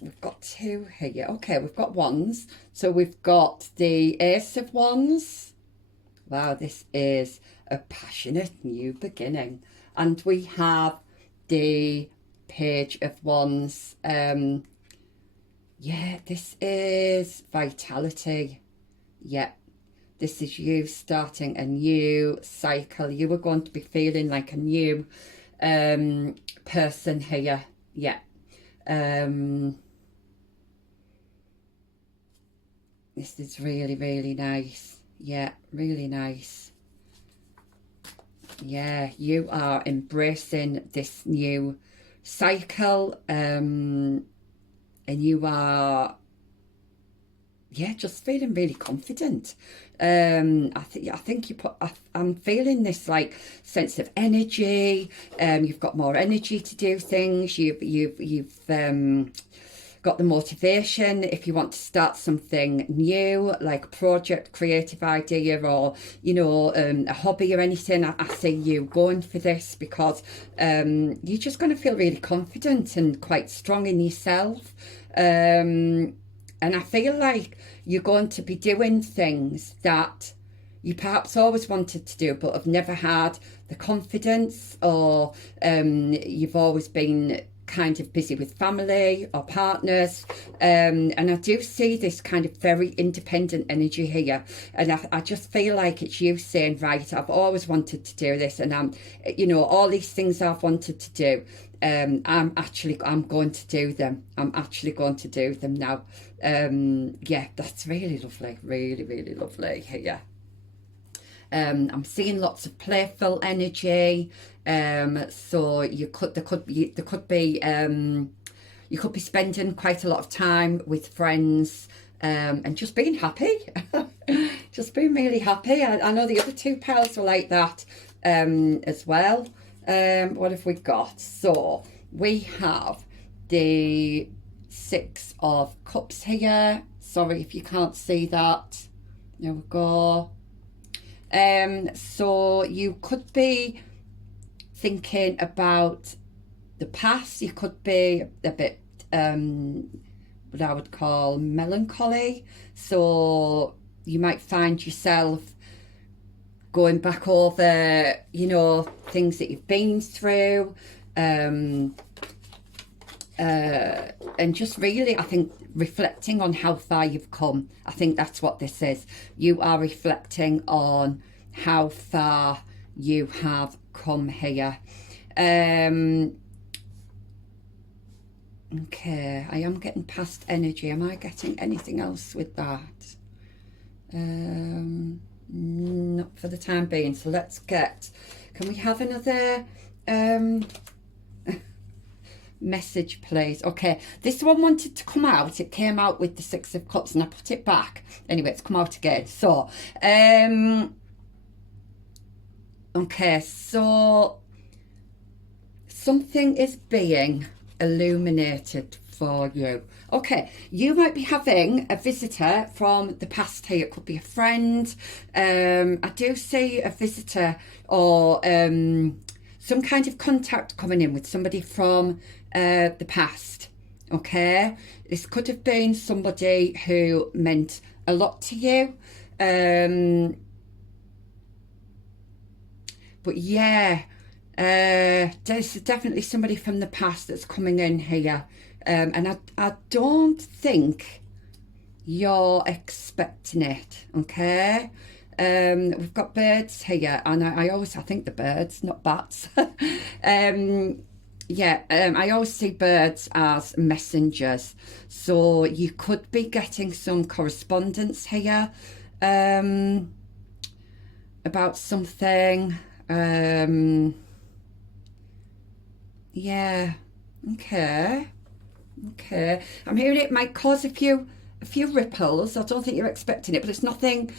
we've got 2 here. Okay, we've got wands. So we've got the Ace of Wands. Wow, this is a passionate new beginning. And we have the Page of Wands. Yeah, this is vitality. Yeah. This is you starting a new cycle. You are going to be feeling like a new person here. Yeah. This is really, really nice. Yeah, really nice. Yeah, you are embracing this new cycle, and you are, yeah, just feeling really confident. I think I'm feeling this like sense of energy. You've got more energy to do things. You've got the motivation if you want to start something new, like a project, creative idea, or a hobby or anything. I see you going for this because you're just going to feel really confident and quite strong in yourself. And I feel like you're going to be doing things that you perhaps always wanted to do but have never had the confidence, or you've always been kind of busy with family or partners, and I do see this kind of very independent energy here, and I just feel like it's you saying, right, I've always wanted to do this, and all these things I've wanted to do, I'm going to do them. I'm actually going to do them now. Yeah, that's really lovely, really, really lovely here. I'm seeing lots of playful energy. So you could be you could be spending quite a lot of time with friends, and just being happy, just being really happy. I know the other two pals were like that as well. What have we got? So we have the Six of Cups here. Sorry if you can't see that. There we go. So you could be thinking about the past. You could be a bit what I would call melancholy. So you might find yourself going back over, things that you've been through, and just really, I think, reflecting on how far you've come. I think that's what this is. You are reflecting on how far you have come here. Okay, I am getting past energy. Am I getting anything else with that? Not for the time being. So let's get, can we have another message, please? Okay, this one wanted to come out. It came out with the Six of Cups and I put it back. Anyway, it's come out again. So, okay, so something is being illuminated for you. Okay, you might be having a visitor from the past here. It could be a friend. I do see a visitor or some kind of contact coming in with somebody from the past. Okay, this could have been somebody who meant a lot to you. But yeah, there's definitely somebody from the past that's coming in here. And I don't think you're expecting it, okay? We've got birds here, and I think the birds, not bats. Yeah, I always see birds as messengers. So you could be getting some correspondence here about something. Yeah, okay. Okay, I'm hearing it might cause a few ripples. I don't think you're expecting it, but it's nothing.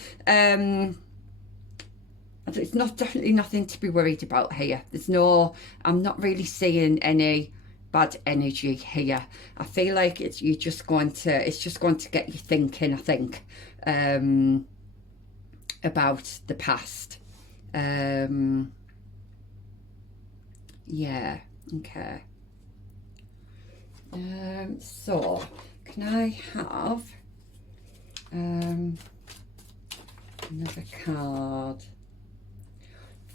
It's not definitely nothing to be worried about here. I'm not really seeing any bad energy here. I feel like it's just going to get you thinking. I think about the past. Yeah. Okay. So can I have another card?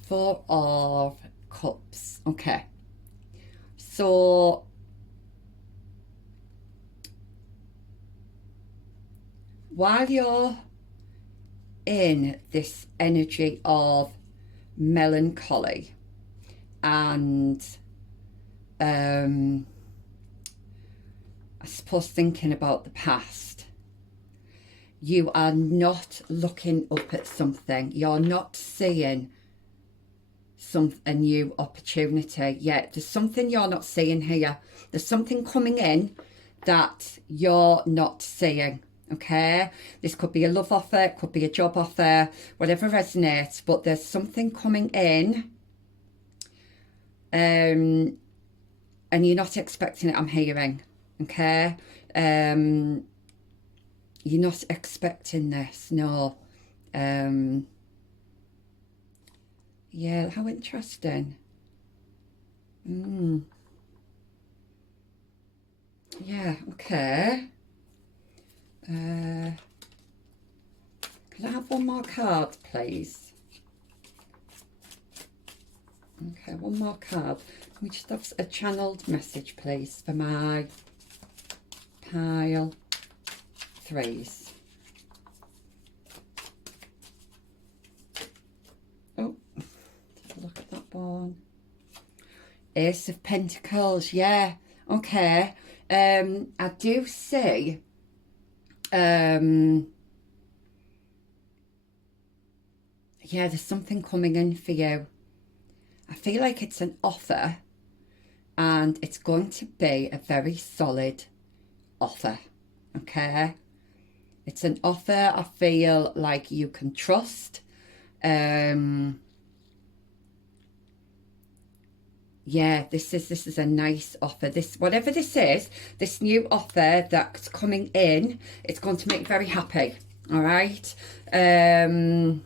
Four of Cups. Okay. So while you're in this energy of melancholy and I suppose thinking about the past. You are not looking up at something. You're not seeing a new opportunity. Yeah, there's something you're not seeing here. There's something coming in that you're not seeing. Okay, this could be a love offer, it could be a job offer, whatever resonates, but there's something coming in and you're not expecting it, I'm hearing. Okay, you're not expecting this, no. Yeah, how interesting. Yeah, okay. Can I have one more card, please? Okay, one more card. Can we just have a channeled message, please, for my pile 3s? Oh, take a look at that one. Ace of Pentacles, yeah. Okay. I do see yeah, there's something coming in for you. I feel like it's an offer and it's going to be a very solid offer. Okay, it's an offer I feel like you can trust. Yeah, this is a nice offer. This, whatever this is, this new offer that's coming in, it's going to make you very happy. All right. There's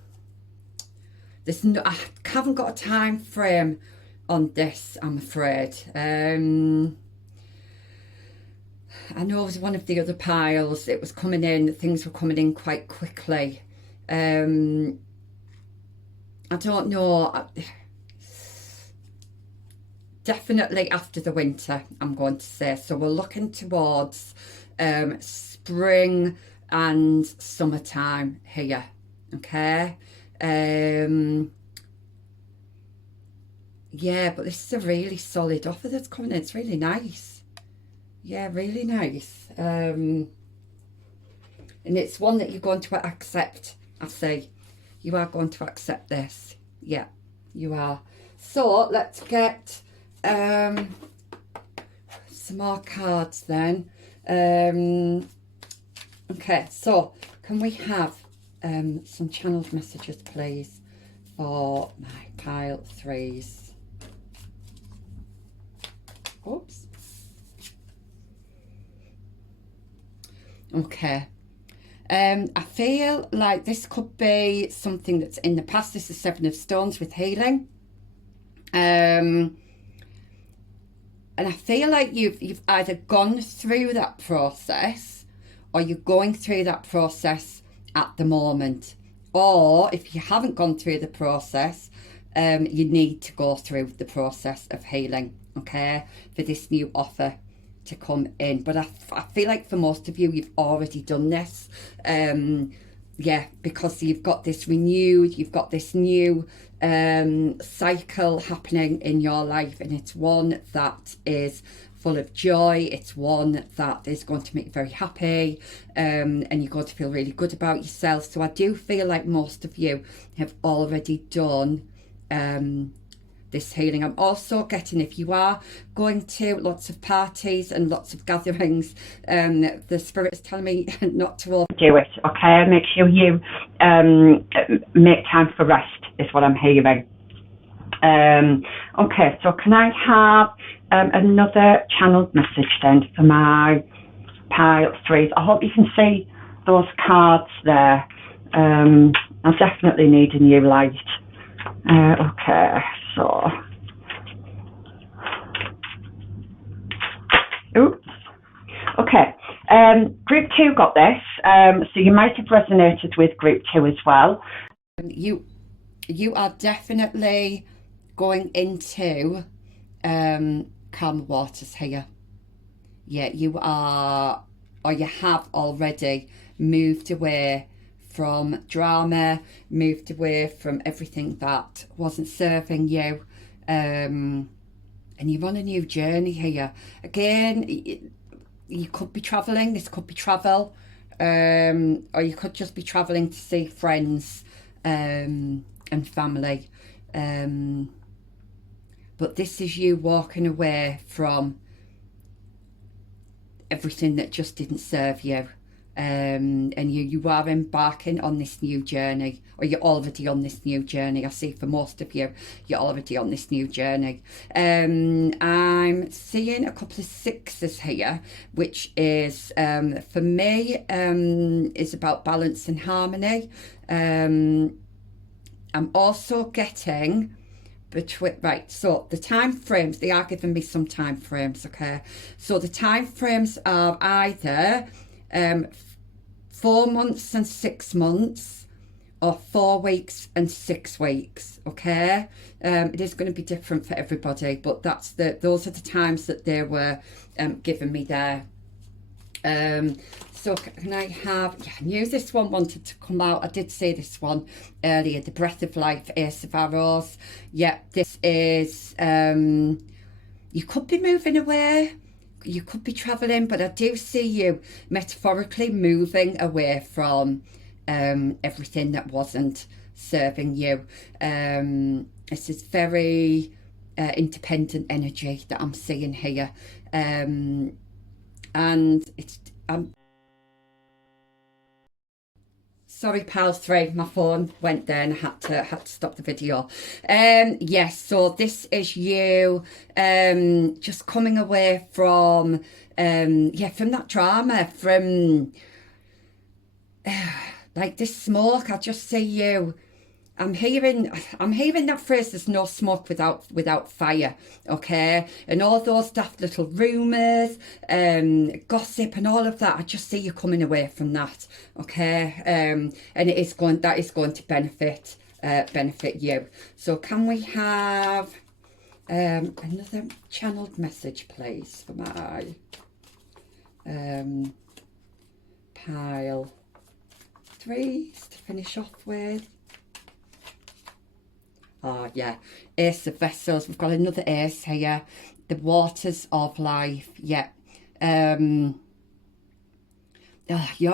no, I haven't got a time frame on this, I'm afraid. I know it was one of the other piles. It was coming in. Things were coming in quite quickly. I don't know. Definitely after the winter, I'm going to say. So we're looking towards spring and summertime here. Okay. Yeah, but this is a really solid offer that's coming in. It's really nice. Yeah, really nice. And it's one that you're going to accept, I see. You are going to accept this. Yeah, you are. So let's get some more cards then. Okay, so can we have some channeled messages, please, for my pile 3s? Oops. Okay. I feel like this could be something that's in the past. This is 7 of Stones with healing. And I feel like you've either gone through that process or you're going through that process at the moment. Or if you haven't gone through the process, you need to go through the process of healing, okay, for this new offer to come in. But I feel like for most of you, you've already done this. Yeah, because you've got this renewed, you've got this new cycle happening in your life, and it's one that is full of joy. It's one that is going to make you very happy, and you're going to feel really good about yourself. So I do feel like most of you have already done this healing. I'm also getting, if you are going to lots of parties and lots of gatherings, the spirit is telling me not to overdo it, okay? Make sure you make time for rest is what I'm hearing. Okay, so can I have another channeled message then for my pile 3s? I hope you can see those cards there. I definitely need a new light. Okay, so oops. Okay, group 2 got this, so you might have resonated with group 2 as well. You are definitely going into calm waters here. Yeah, you are, or you have already moved away from drama, moved away from everything that wasn't serving you, and you're on a new journey here. Again, you could be travelling, this could be travel, or you could just be travelling to see friends and family. But this is you walking away from everything that just didn't serve you. And you are embarking on this new journey, or you're already on this new journey. I see for most of you, you're already on this new journey. I'm seeing a couple of sixes here, which is for me is about balance and harmony. I'm also getting between, right, so the time frames, they are giving me some time frames, okay? So the time frames are either 4 months and 6 months, or 4 weeks and 6 weeks, okay? It is going to be different for everybody, but those are the times that they were giving me there. So can I have, yeah, I knew this one wanted to come out. I did say this one earlier, the Breath of Life, Ace of Arrows. Yeah, this is, you could be moving away, you could be travelling, but I do see you metaphorically moving away from everything that wasn't serving you. This is very independent energy that I'm seeing here. And it's, sorry, pal 3, my phone went there and I had to stop the video. Yes, so this is you just coming away from from that drama, from like this smoke. I just see you. I'm hearing that phrase, there's no smoke without fire, okay? And all those daft little rumours, gossip and all of that, I just see you coming away from that, okay? And that is going to benefit you. So can we have another channeled message, please, for my pile 3s to finish off with? Oh, yeah. Ace of Vessels. We've got another ace here. The Waters of Life. Yeah. You're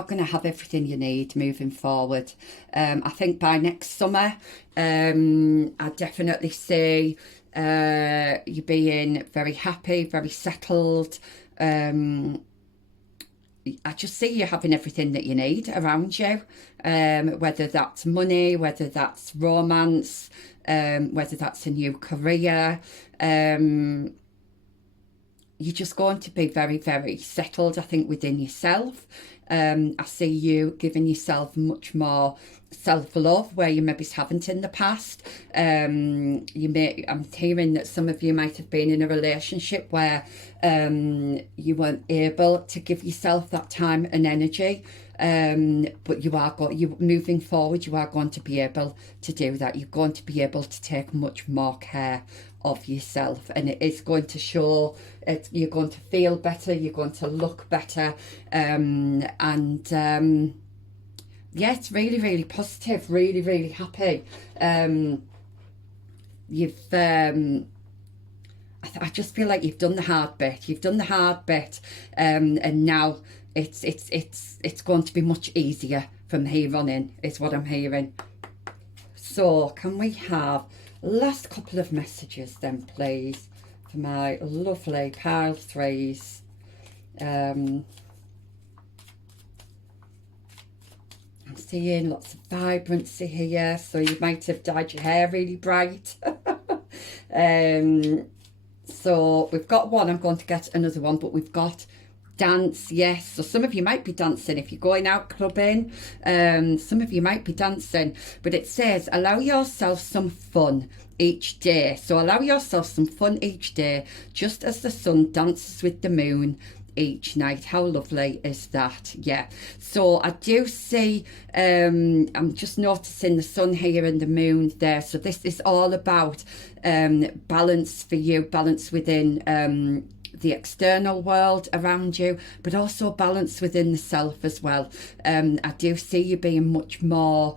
going to have everything you need moving forward. I think by next summer, I definitely see you being very happy, very settled. I just see you having everything that you need around you, whether that's money, whether that's romance, whether that's a new career. You're just going to be very, very settled, I think, within yourself. I see you giving yourself much more self-love where you maybe haven't in the past. I'm hearing that some of you might have been in a relationship where you weren't able to give yourself that time and energy, but you moving forward, you are going to be able to do that. You're going to be able to take much more care of yourself, and it is going to show. You're going to feel better, you're going to look better, yeah, it's really, really positive, really, really happy. I just feel like you've done the hard bit. You've done the hard bit, and now it's going to be much easier from here on in, is what I'm hearing. So can we have last couple of messages then, please, for my lovely pile 3s. I'm seeing lots of vibrancy here, so you might have dyed your hair really bright. So we've got one, I'm going to get another one, but we've got dance, yes. So some of you might be dancing if you're going out clubbing. Some of you might be dancing, but it says allow yourself some fun each day. So allow yourself some fun each day, just as the sun dances with the moon each night. How lovely is that? Yeah, so I do see I'm just noticing the sun here and the moon there, so this is all about balance for you, balance within the external world around you, but also balance within the self as well. I do see you being much more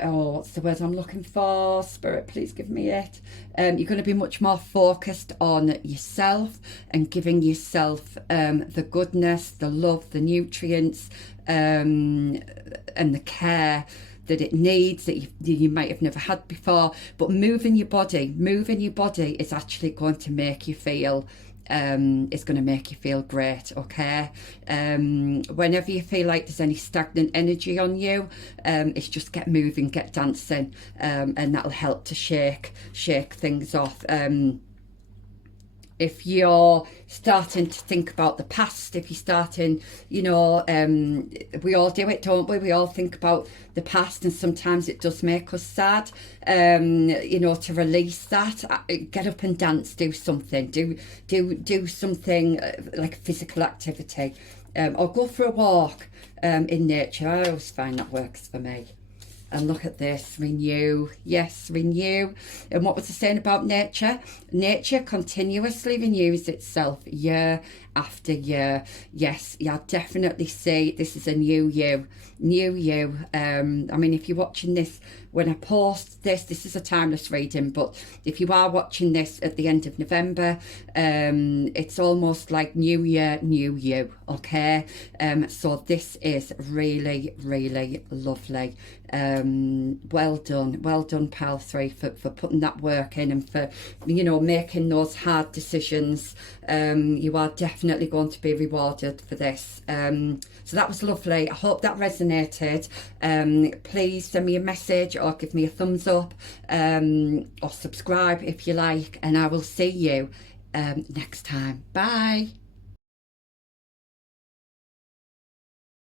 what's the word I'm looking for? Spirit, please give me it. You're going to be much more focused on yourself and giving yourself the goodness, the love, the nutrients, and the care that it needs, that you might have never had before. But moving your body is actually going to make you feel it's going to make you feel great, okay? Whenever you feel like there's any stagnant energy on you, it's just get moving, get dancing, and that'll help to shake things off. If you're starting to think about the past, if you're starting, we all do it, don't we? We all think about the past, and sometimes it does make us sad. To release that, get up and dance, do something, do something like physical activity, or go for a walk in nature. I always find that works for me. And look at this, renew. Yes, renew. And what was I saying about nature? Nature continuously renews itself year after year. Yes, I definitely see this is a new you. New you. I mean, if you're watching this when I post this is a timeless reading, but if you are watching this at the end of November, it's almost like new year, new you, okay? So this is really, really lovely. Well done Pal 3 for putting that work in, and for making those hard decisions. You are definitely going to be rewarded for this. So that was lovely. I hope that resonated. Please send me a message or give me a thumbs up, or subscribe if you like, and I will see you next time. Bye.